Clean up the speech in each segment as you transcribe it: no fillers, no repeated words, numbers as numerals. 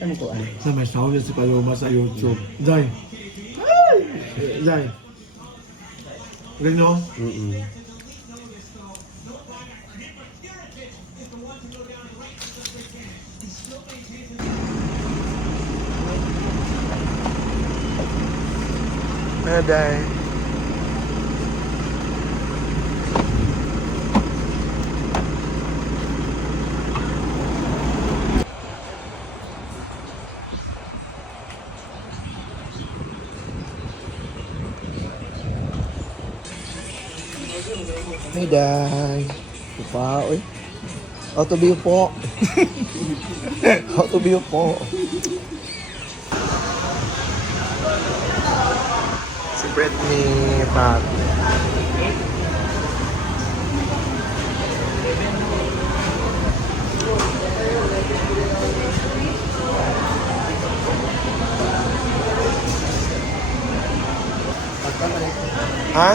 Ano ko ano? Sa may sound si Paloma sa YouTube. Zay. Zay. Gano? Aday. Hey, Day. Upa, oy. Autobiyo po. Autobiyo po. Si Britney Pat. Ha?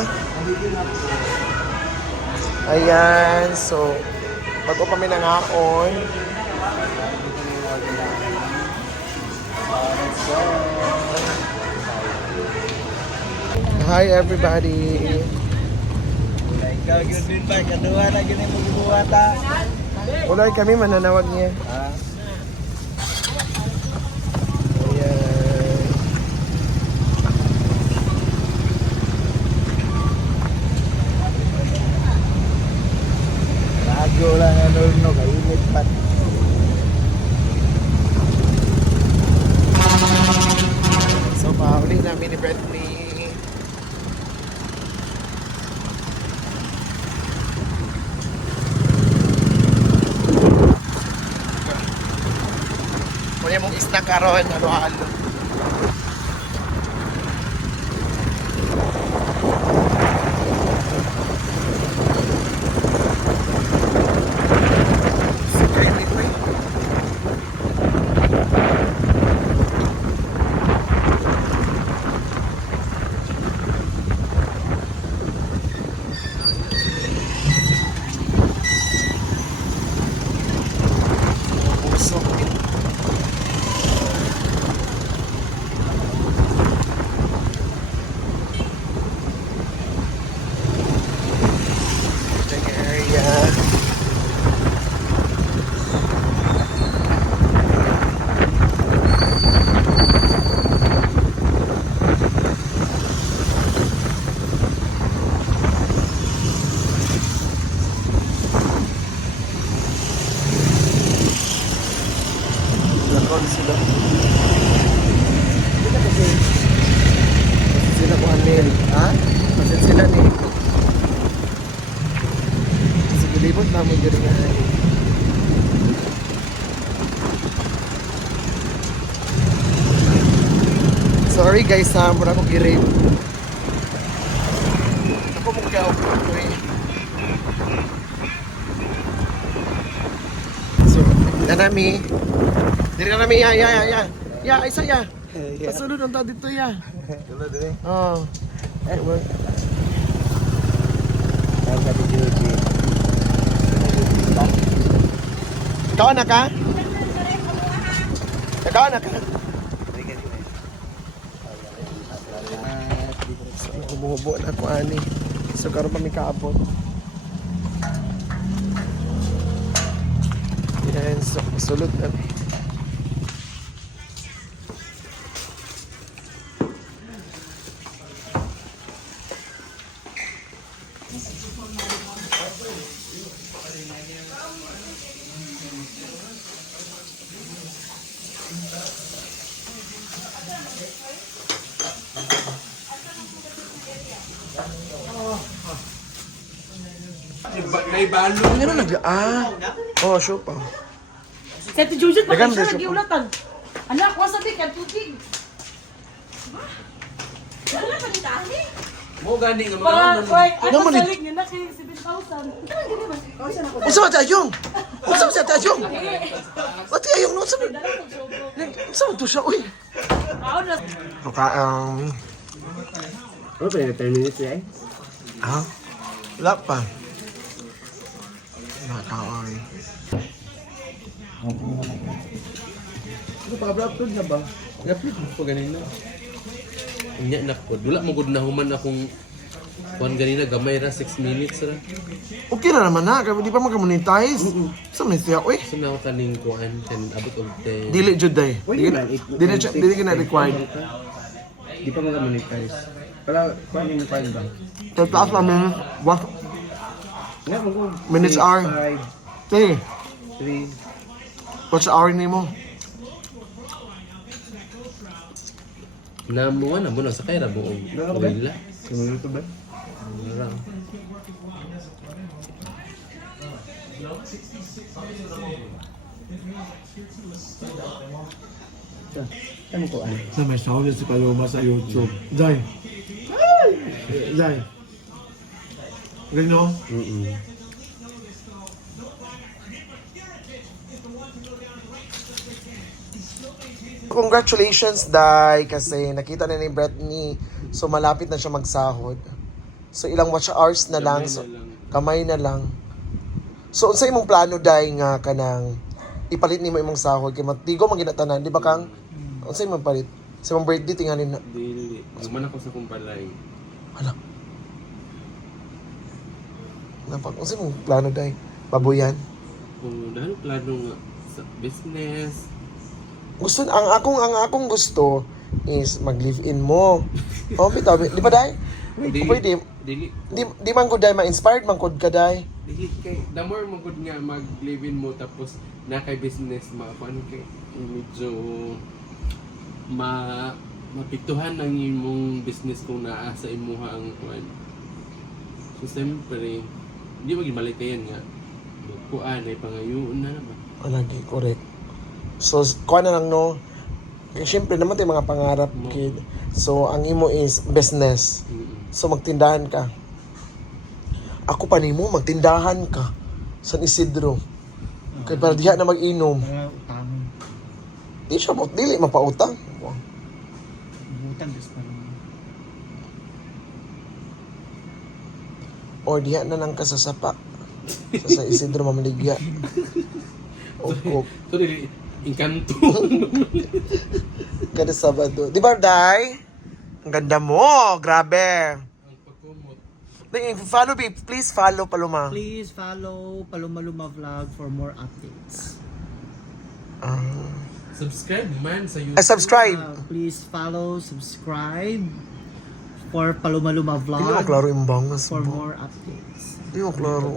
Ayan, so bago kami nangaon. Hi everybody. Ikaw yun din ba? Kaduha na yun yung magbubuhata. Ulay kami mananawag niya. Ayan. Radyo lang ano no, kainit pa. So pauli namin ni Britney. Kuya mong isna karon, halo-halo. Sila. Sila ko anil. Ha? Masin sila ni. Sige, libot na mo diri nga. Sorry guys ha, mura ko girip. Ako mong kaya ako eh. So, nanami. Diri na namin, ya. Ya, isa ya. Pasulod ang tao dito, ya. Tulad din. Oo. Well. Sa Juji. Ikaw na ka? Ikaw na ka? So, humuhubo na ako, ani. So, karoon pa may kaabot. Yan, so, pasulod na. May balo. Ano nag... Oh, sure pa. Si Ate Jujut, Dagan, bakit siya beso ko. nagiulatan? Anak, wasabi ka, tubig. Wala pa dito, ani? Mo gani nga Para, mga Ano man ay, pasalig niya na kay 7,000. Ano gani ba? Unsa man tayong? Unsa man tayong? Pati ayong no sabi. Unsa man to siya uy? Ako na. Maka Ano pa yung 10 minutes eh? ha? Wala pa. Nakaon. Ano pa-upload na ba? I-upload mo pa ganina. Unya na ko. Dula mo gud na human akong kuan ganina gamay ra 6 minutes ra. Okay na naman na, kaya di pa mag-monetize. Sa may siya, uy. So na kaning kuan kaning abot og 10. Dili jud day. Dili ka na required. Di pa mag-monetize. Para kuan yung kuan ba? Tataas namin, what? Nga mo. Minutes hour. 3. 3. Watch hour ni mo. Namuan na mo na sa kayra mo og gorilla. Sumulo ba? Wala. Ano ko ano? Na may sound si Paloma sa YouTube. Jai. Jai. Ganyo? Congratulations, Dai, kasi nakita na ni Britney. So, malapit na siya magsahod. So, ilang watch hours na lang. So, kamay na lang. So, unsa imong plano, Dai, nga kanang ipalit nimo imong sahod? Kaya matigo maginatanan, di ba kang? Unsa imong palit? Sa imong birthday, tinganin na. Dili. Guman ako sa kumpalay. Hala. Unsa imong plano, Dai? Babuyan? Kung dahil plano nga sa business. Gusto ang akong gusto is mag-live-in mo. Oh, bitaw, di ba, Dai? Pwede. Dili. Di man ko, Dai, ma-inspired man ko ka, Dai. Dili kay the more mo gud nga mag-live-in mo tapos na kay business makuan kay medyo mapiktuhan ang imong business kung naa sa imuha ang kuan. So siyempre, hindi maghimalikayan nga. Kuan ay pangayoon na naman. Wala, di, correct. So, kuha na lang, no? Kasi syempre naman tayo mga pangarap, kid. So, ang imo is business. So, magtindahan ka. Ako pa nimo, magtindahan ka. San Isidro. Kaya para diha na mag-inom. Di siya, dili, mapautang. Butang des pa rin. O diha na lang ka sa sapa. Sa Isidro mamaligya. Ukok. So dili inkanto. Kada Sabado. Di ba, Dai? Ang ganda mo. Grabe. Ang pagkumot. Follow me. Please follow, Paloma. Please follow Paloma Vlog for more updates. Subscribe man sa YouTube. Subscribe. Please follow, subscribe for Paloma Hindi mo Vlog klaro yung bangas for mo. more updates. Hindi mo klaro.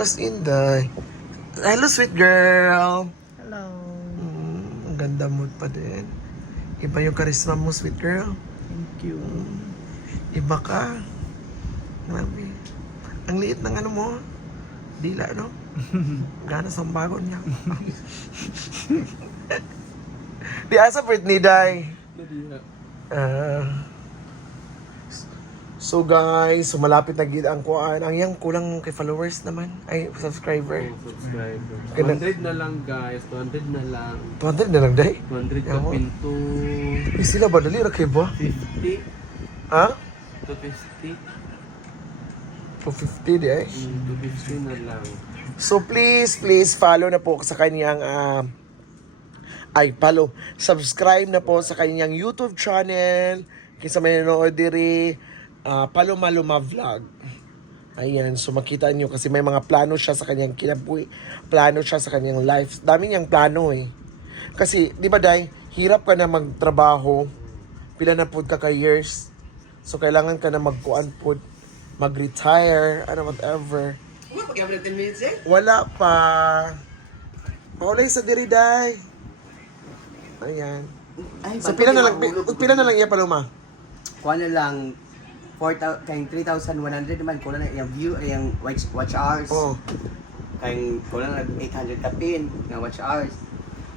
As in, Dai. Hello, sweet girl. Hello. Ang ganda mo pa din. Iba yung charisma mo, sweet girl. Thank you. Iba ka. Grabe. Ang liit ng ano mo. Dila, no? Gana sa bagon niya. Di asa Britney, Dai. So guys, malapit na gid ang kuan. Ang yang kulang kay followers naman. Ay, subscriber. Subscriber. Kailan- 200 na lang guys. 200 na lang. 200 na lang, Dai. 200 ka Yawa. pinto. Sila ba? Dali, rakay ba? 50. Ha? 250. 250, di ay. 250 na lang. So please follow na po sa kanyang follow. Subscribe na po sa kanyang YouTube channel. Kaysa may nanonood diri, Paloma Vlog. Ayan, so makita nyo kasi may mga plano siya sa kanyang kinabuhi. Plano siya sa kanyang life. Dami niyang plano eh. Kasi, di ba, Dai, hirap ka na magtrabaho. Pila na po ka years. So kailangan ka na magkuan po, mag-retire, ano whatever. Wala pa. Paulay sa diri, Dai. Ayan. So pila na lang iya, Paloma? Kuha na lang 3,100 naman kuha na yung view ay yung watch hours. Oh. Kay kuha na 800 ka pin na watch hours.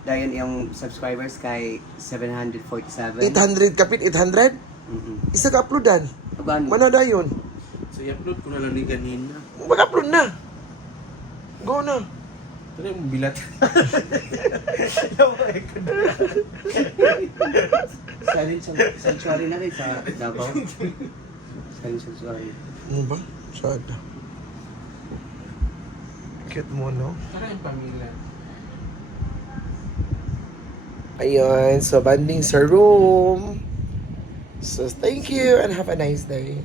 Dayon yung subscribers kay 747. 800 kapit, 800? Isa ka uploadan. Aban. Mana dayon? So i-upload ko na lang ni ganina. Mag-upload na. Go na. Ito na yung bilat. Sanctuary na rin sa Davao. Sanctuary. Ano ba? Sada. Cute mo, no? Para yung pamilya. Ayun, so banding sa room. So thank you and have a nice day.